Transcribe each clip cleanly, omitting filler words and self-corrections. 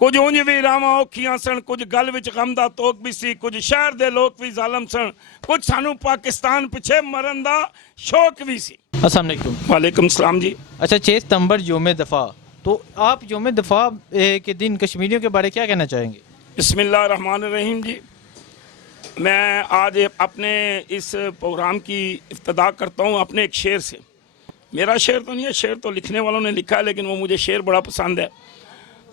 कुछ ਉਂਝ भी रावां औखियां सन, कुछ गल विच गम दा तोक भी सी, कुछ शहर दे लोग भी जालम सन, कुछ सानू पाकिस्तान पिछे मरन दा शौक भी सी। अस्सलाम वालेकुम। वालेकुम सलाम जी। अच्छा, 6 सितंबर यौम दफ़ा, तो आप यौम दफ़ा के दिन कश्मीरियों के बारे क्या कहना चाहेंगे? बिस्मिल्लाह रहमान रहीम जी। मैं आज अपने इस प्रोग्राम की इफ्तिदा करता हूँ अपने एक शेर से। मेरा शेर तो नहीं है, शेर तो लिखने वालों ने लिखा है, लेकिन वो मुझे शेर बड़ा पसंद है।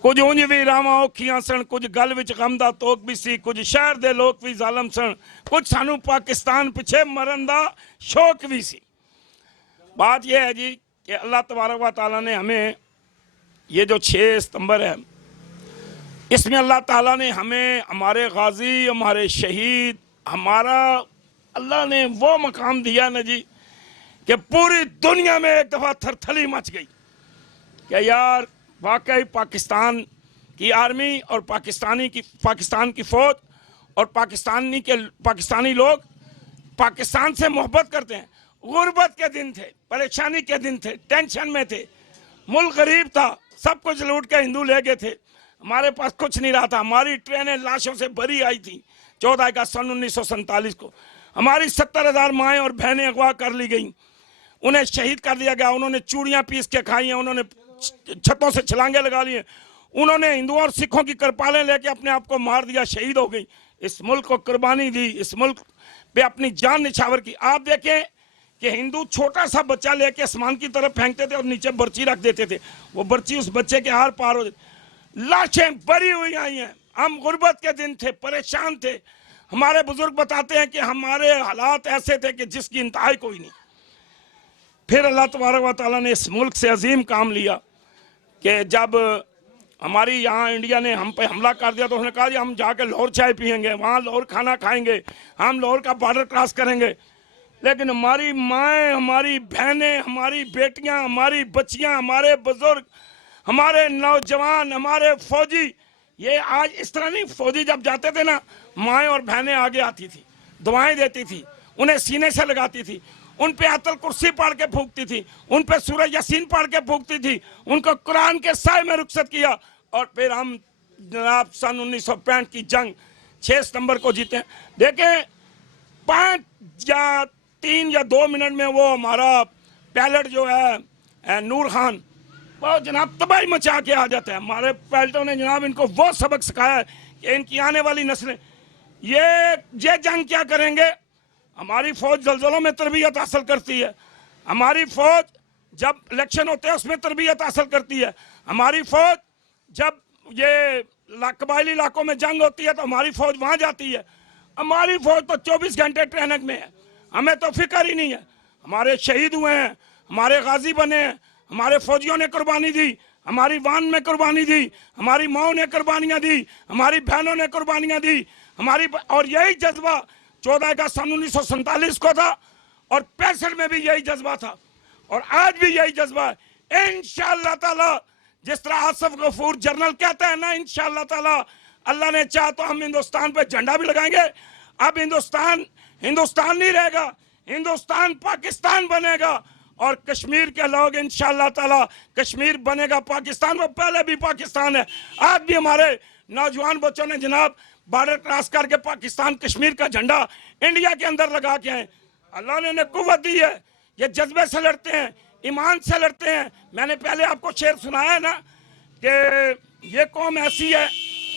कुछ ਉਂਝ भी रावां औखियां सन, कुछ गल विच गम दा तोक भी सी, कुछ शहर दे लोग भी जालम सन, कुछ सानू पाकिस्तान पिछे मरन दा शौक भी सी। बात यह है जी कि अल्लाह तबारक व तआला ने हमें ये जो 6 सितंबर है, इसमें अल्लाह ताला ने हमें हमारे गाजी, हमारे शहीद, हमारा अल्लाह ने वो मकाम दिया ना जी कि पूरी दुनिया में एक दफ़ा थरथली मच गई कि यार वाकई पाकिस्तान की आर्मी और पाकिस्तान की फ़ौज और पाकिस्तानी लोग पाकिस्तान से मोहब्बत करते हैं। गुर्बत के दिन थे, परेशानी के दिन थे, टेंशन में थे, मुल्क गरीब था, सब कुछ लूट के हिंदू ले गए थे, हमारे पास कुछ नहीं रहा था। हमारी ट्रेनें लाशों से भरी आई थी 14 अगस्त सन 1947 को। हमारी 70,000 माएँ और बहनें अगवा कर ली गई, उन्हें शहीद कर दिया गया। उन्होंने चूड़ियाँ पीस के खाई हैं, उन्होंने छतों से छलांगे लगा लिए, उन्होंने हिंदुओं और सिखों की कृपालें लेके अपने आप को मार दिया, शहीद हो गई। इस मुल्क को कुर्बानी दी, इस मुल्क पे अपनी जान निछावर की। आप देखें कि हिंदू छोटा सा बच्चा लेके आसमान की तरफ फेंकते थे और नीचे बर्ची रख देते थे, वो बर्ची उस बच्चे के हार पार हो जाती। लाशें भरी हुई आई हैं। हम गुर्बत के दिन थे, परेशान थे। हमारे बुजुर्ग बताते हैं कि हमारे हालात ऐसे थे कि जिसकी इंतहाई कोई नहीं। फिर अल्लाह तबारक व तआला ने इस मुल्क से अजीम काम लिया कि जब हमारी यहाँ इंडिया ने हम पे हमला कर दिया तो उसने कहा जी हम जाके लाहौर चाय पियेंगे, वहाँ लाहौर खाना खाएंगे, हम लाहौर का बॉर्डर क्रॉस करेंगे। लेकिन हमारी माएँ, हमारी बहनें, हमारी बेटियाँ, हमारी बच्चियाँ, हमारे बुजुर्ग, हमारे नौजवान, हमारे फौजी, ये आज इस तरह नहीं। फौजी जब जाते थे ना, माएँ और बहनें आगे आती थी, दुआएं देती थी, उन्हें सीने से लगाती थी, उन पे आयतुल कुर्सी पढ़ के फूंकती थी, उन पे सूरह यासीन पढ़ के फूंकती थी, उनको कुरान के साए में रुखसत किया। और फिर हम जनाब सन 1965 की जंग 6 सितंबर को जीते। देखें 5 या 3 या 2 मिनट में वो हमारा पायलट जो है नूर खान, वो जनाब तबाही मचा के आ जाता है। हमारे पायलटों ने जनाब इनको वो सबक सिखाया है कि इनकी आने वाली नस्लें ये जंग क्या करेंगे। हमारी फौज जलजलों में तरबियत हासिल करती है, हमारी फौज जब इलेक्शन होते हैं उसमें तरबियत हासिल करती है, हमारी फौज जब ये कबायली इलाकों में जंग होती है तो हमारी फौज वहाँ जाती है। हमारी फौज तो 24 घंटे ट्रेनिंग में है, हमें तो फिक्र ही नहीं है। हमारे शहीद हुए हैं, हमारे गाजी बने हैं, हमारे फौजियों ने कुर्बानी दी, हमारी वान में कुर्बानी दी, हमारी माओ ने कुर्बानियाँ दी, हमारी बहनों ने कुर्बानियाँ दी, और यही जज्बा 14 अगस्त सन 1947 को था और 65 में भी यही जज्बा था और आज भी यही जज्बा है। इंशाअल्लाह ताला जिस तरह आसिफ गफूर जनरल कहता है ना, इंशाअल्लाह ताला अल्लाह ने चाहा तो हम हिंदुस्तान पे झंडा भी लगाएंगे। अब हिंदुस्तान नहीं रहेगा, हिंदुस्तान पाकिस्तान बनेगा और कश्मीर के लोग इंशाअल्लाह ताला कश्मीर बनेगा पाकिस्तान। वो पहले भी पाकिस्तान है, आज भी हमारे नौजवान बच्चों ने जनाब बॉर्डर क्रॉस करके पाकिस्तान कश्मीर का झंडा इंडिया के अंदर लगा के आए। अल्लाह ने कुव्वत दी है, ये जज्बे से लड़ते हैं, ईमान से लड़ते हैं। मैंने पहले आपको शेर सुनाया है ना कि ये कौम ऐसी है,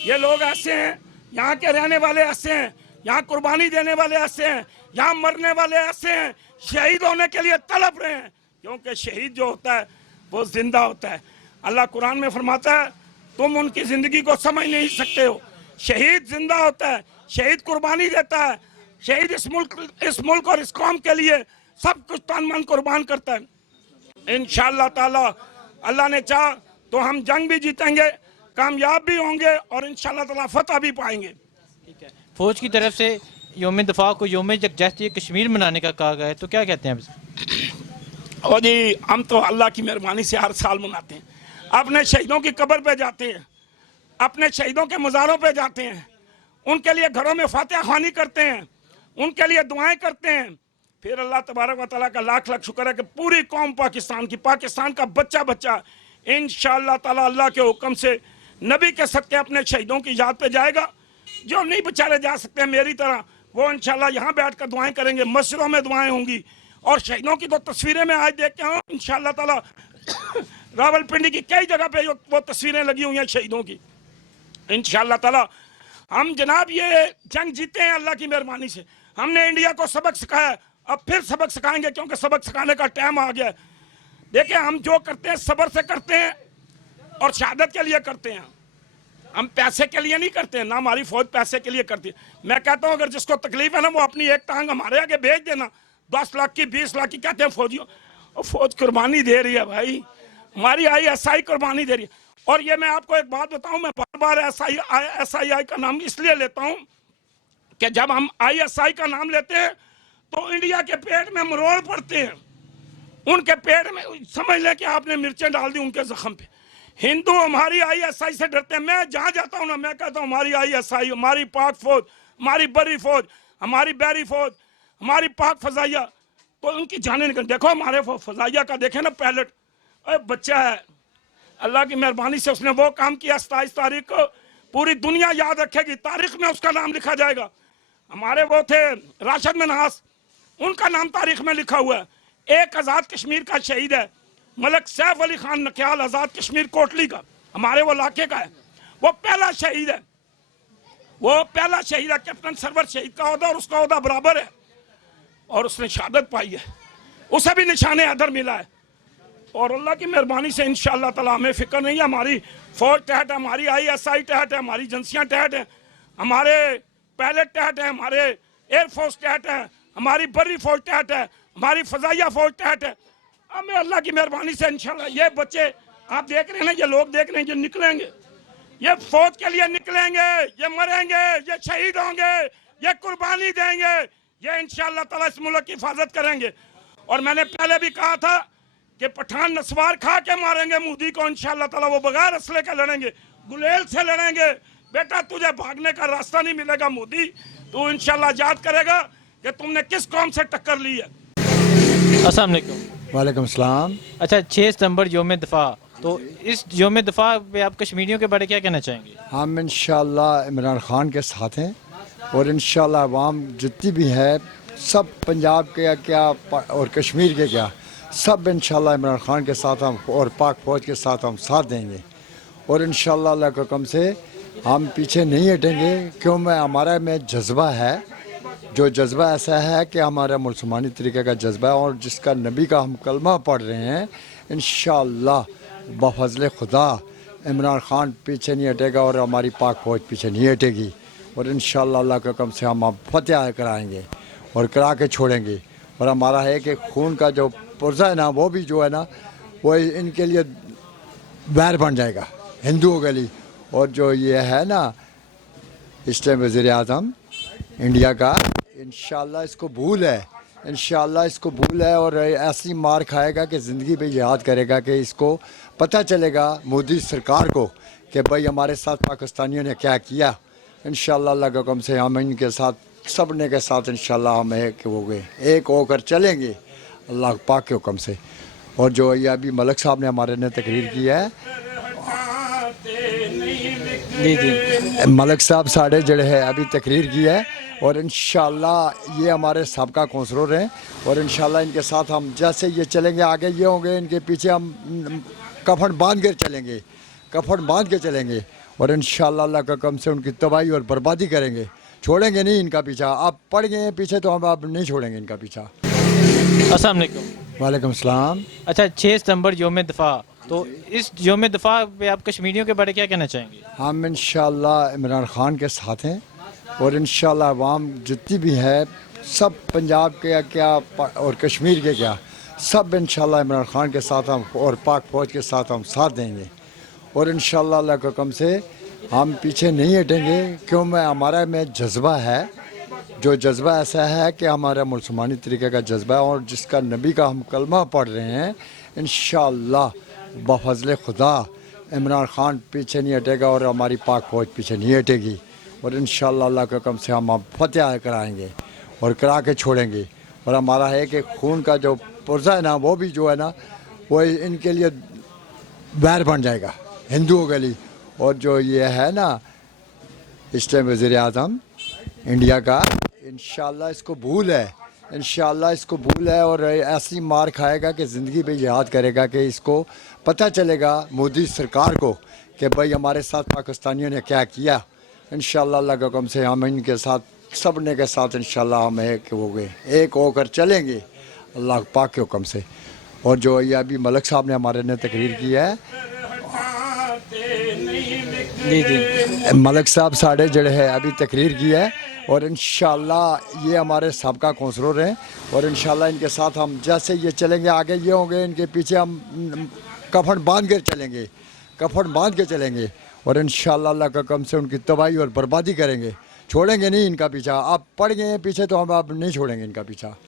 ये लोग ऐसे हैं, यहाँ के रहने वाले ऐसे हैं, यहाँ कुर्बानी देने वाले ऐसे हैं, यहाँ मरने वाले ऐसे हैं, शहीद होने के लिए तड़प रहे हैं, क्योंकि शहीद जो होता है वो जिंदा होता है। अल्लाह कुरान में फरमाता है तुम उनकी ज़िंदगी को समझ नहीं सकते हो। शहीद जिंदा होता है, शहीद कुर्बानी देता है, शहीद इस मुल्क और इस कौम के लिए सब कुछ तन मन कुर्बान करता है। इंशाअल्लाह ताला अल्लाह ने चाहा तो हम जंग भी जीतेंगे, कामयाब भी होंगे और इंशाअल्लाह ताला फतह भी पाएंगे। ठीक है, फौज की तरफ से यौम दफ़ा को यौम यकजहती कश्मीर मनाने का कहा गया है, तो क्या कहते हैं आप? और जी हम तो अल्लाह की मेहरबानी से हर साल मनाते हैं, अपने शहीदों की कब्र पे जाते हैं, अपने शहीदों के मज़ारों पे जाते हैं, उनके लिए घरों में फातिहा ख़्वानी करते हैं, उनके लिए दुआएं करते हैं। फिर अल्लाह तबारक व तआला का लाख लाख शुक्र है कि पूरी कौम पाकिस्तान का बच्चा इंशाअल्लाह ताला अल्लाह के हुक्म से नबी के सदके अपने शहीदों की याद पे जाएगा। जो नहीं बेचारे जा सकते मेरी तरह, वो इंशाल्लाह यहाँ बैठ कर दुआएं करेंगे, मस्जिदों में दुआएं होंगी। और शहीदों की तो तस्वीरें मैं आज देख के हूँ इंशाल्लाह ताला रावलपिंडी की कई जगह पे वो तस्वीरें लगी हुई हैं शहीदों की। इंशाल्लाह ताला हम जनाब ये जंग जीते हैं अल्लाह की मेहरबानी से। हमने इंडिया को सबक सिखाया, अब फिर सबक सिखाएंगे, क्योंकि सबक सिखाने का टाइम आ गया है। देखिए हम जो करते हैं सब्र से करते हैं और शहादत के लिए करते हैं। हम पैसे के लिए नहीं करते हैं, ना हमारी फौज पैसे के लिए करती है। मैं कहता हूँ अगर जिसको तकलीफ है ना, वो अपनी एक टांग हमारे आगे भेज देना, 10 लाख की 20 लाख की, कहते हैं फौजियों, और फौज कुर्बानी दे रही है भाई, हमारी ISI कुर्बानी दे रही है। और ये मैं आपको एक बात बताऊं, मैं बार बार SII का नाम इसलिए लेता हूं कि जब हम ISI का नाम लेते हैं तो इंडिया के पेट में मरोड़ पड़ते हैं। उनके पेट में समझ लें कि आपने मिर्चें डाल दी उनके जख्म पे। हिंदू हमारी ISI से डरते हैं। मैं जहां जाता हूं ना, मैं कहता हूं हमारी ISI, हमारी पाक फौज, हमारी बर्री फौज, हमारी बहरी फौज, हमारी पाक फजाइया, तो उनकी जाने निकल। देखो हमारे फजाइया का देखे ना पायलट, बच्चा है, अल्लाह की मेहरबानी से उसने वो काम किया। 27 तारीख को पूरी दुनिया याद रखेगी, तारीख में उसका नाम लिखा जाएगा। हमारे वो थे राशिद मिन्हास, उनका नाम तारीख में लिखा हुआ है। एक आज़ाद कश्मीर का शहीद है मलक सैफ अली खान नक्याल, आज़ाद कश्मीर कोटली का, हमारे वो इलाके का है। वो पहला शहीद है, वो पहला शहीद है। कैप्टन सरवर शहीद का ओहदा और उसका ओहदा बराबर है, और उसने शहादत पाई है, उसे भी निशाने हैदर मिला है। और अल्लाह की मेहरबानी से इंशाअल्लाह ताला हमें फिक्र नहीं है। हमारी फौज टहट है, हमारी ISI टहट है, हमारी एजेंसियाँ टहट हैं, हमारे पायलट टहट हैं, हमारे एयरफोर्स टहट है, हमारी बर्री फौज टहट है, हमारी फजाइया फौज टहट है। हमें अल्लाह की मेहरबानी से इंशाअल्लाह ये बच्चे आप देख रहे हैं ना, ये लोग देख रहे हैं जो निकलेंगे, ये फौज के लिए निकलेंगे, ये मरेंगे, ये शहीद होंगे, ये कुर्बानी देंगे, ये इंशाअल्लाह ताला इस मुल्क की हिफाजत करेंगे। और मैंने पहले भी कहा था कि पठान नस्वार खा के मारेंगे मोदी को, इंशाअल्लाह ताला वो बगैर असले के लड़ेंगे, गुलेल से लड़ेंगे। बेटा तुझे भागने का रास्ता नहीं मिलेगा मोदी, तू इंशाअल्लाह याद करेगा कि तुमने किस कौम से टक्कर ली है। अस्सलाम वालेकुम। वालेकुम सलाम। अच्छा 6 सितंबर योम दफ़ा, तो इस योम दफ़ा पे आप कश्मीरियों के बारे क्या कहना चाहेंगे? हम इंशाअल्लाह इमरान ख़ान के साथ हैं, और इंशाअल्लाह अवाम जितनी भी है, सब पंजाब के क्या और कश्मीर के क्या, सब इंशाअल्लाह इमरान ख़ान के साथ हम और पाक फ़ौज के साथ हम साथ देंगे। और इंशाअल्लाह अल्लाह के हुक्म से हम पीछे नहीं हटेंगे, क्यों हमारा में जज्बा है, जो जज्बा ऐसा है कि हमारा मुसलमानी तरीके का जज्बा है, और जिसका नबी का हम कलमा पढ़ रहे हैं। इंशाअल्लाह बफज़ल खुदा इमरान ख़ान पीछे नहीं हटेगा और हमारी पाक फ़ौज पीछे नहीं हटेगी। और इंशाअल्लाह अल्लाह के हुक्म से हम फतेह कराएंगे और करा के छोड़ेंगे। और हमारा है कि खून का जो पुर्जा है ना, वो भी जो है ना, वो इनके लिए बैर बन जाएगा हिंदुओं के लिए। और जो ये है ना इस टाइम वज़ीर आज़म इंडिया का, इंशाअल्लाह इसको भूल है, इंशाअल्लाह इसको भूल है, और ऐसी मार खाएगा कि ज़िंदगी में याद करेगा कि इसको पता चलेगा मोदी सरकार को कि भाई हमारे साथ पाकिस्तानियों ने क्या किया। इंशाअल्लाह अल्लाह के हुक्म से हम इनके साथ सबने के साथ इंशाअल्लाह हम एक होकर चलेंगे अल्लाह पाक के हुक्म से। और जो ये अभी मलक साहब ने हमारे ने तकरीर की है, जी जी, मलक साहब साढ़े जड़े है अभी तकरीर की है। और इंशाअल्लाह ये हमारे सबका कौंसलर हैं, और इंशाअल्लाह इनके साथ हम जैसे ये चलेंगे आगे ये होंगे, इनके पीछे हम कफन बांध कर चलेंगे, कफन बांध के चलेंगे। और इंशाअल्लाह अल्लाह का हुक्म से उनकी तबाही और बर्बादी करेंगे, छोड़ेंगे नहीं इनका पीछा। आप पड़ गए हैं पीछे तो हम अब नहीं छोड़ेंगे इनका पीछा। अस्सलाम वालेकुम। वालेकुम सलाम। अच्छा 6 सितंबर योम दफ़ा, तो इस योम दफ़ा पे आप कश्मीरियों के बारे क्या कहना चाहेंगे? हम इंशाअल्लाह इमरान ख़ान के साथ हैं, और इंशाअल्लाह अवाम जितनी भी है, सब पंजाब के क्या और कश्मीर के क्या, सब इंशाअल्लाह इमरान ख़ान के साथ हम और पाक फ़ौज के साथ हम साथ देंगे। और इंशाअल्लाह अल्लाह के हुक्म से हम पीछे नहीं हटेंगे, क्यों हमारा में जज्बा है, जो जज्बा ऐसा है कि हमारा मुसलमानी तरीके का जज्बा है, और जिसका नबी का हम कलमा पढ़ रहे हैं। इंशाअल्लाह बफज़ल खुदा इमरान ख़ान पीछे नहीं हटेगा और हमारी पाक फ़ौज पीछे नहीं हटेगी। और इंशाअल्लाह अल्लाह के हुक्म से हम फतेह कराएंगे और करा के छोड़ेंगे। और हमारा है कि खून का जो पुर्जा है ना, वो भी जो है ना, वो इनके लिए बैर बन जाएगा हिंदुओं के लिए। और जो ये है ना इस टाइम वज़ीर आज़म इंडिया का, इंशाल्लाह इसको भूल है, इंशाल्लाह इसको भूल है और ऐसी मार खाएगा कि ज़िंदगी में याद करेगा कि इसको पता चलेगा मोदी सरकार को कि भाई हमारे साथ पाकिस्तानियों ने क्या किया। इंशाल्लाह अल्लाह के हुक्म से हम इनके साथ सबने के साथ इंशाल्लाह हम एक हो गए, एक होकर चलेंगे अल्लाह पाक के हुक्म से। और जो ये अभी मलक साहब ने हमारे ने तकरीर की है, जी जी मलक साहब साढ़े जड़े है अभी तकरीर की है और इंशाल्लाह ये हमारे सबका कौंसलर हैं और इंशाल्लाह इनके साथ हम जैसे ये चलेंगे आगे ये होंगे, इनके पीछे हम कफन बांध कर चलेंगे, कफन बांध के चलेंगे और इंशाल्लाह अल्लाह का कम से उनकी तबाही और बर्बादी करेंगे, छोड़ेंगे नहीं इनका पीछा। आप पड़ गए हैं पीछे तो हम आप नहीं छोड़ेंगे इनका पीछा।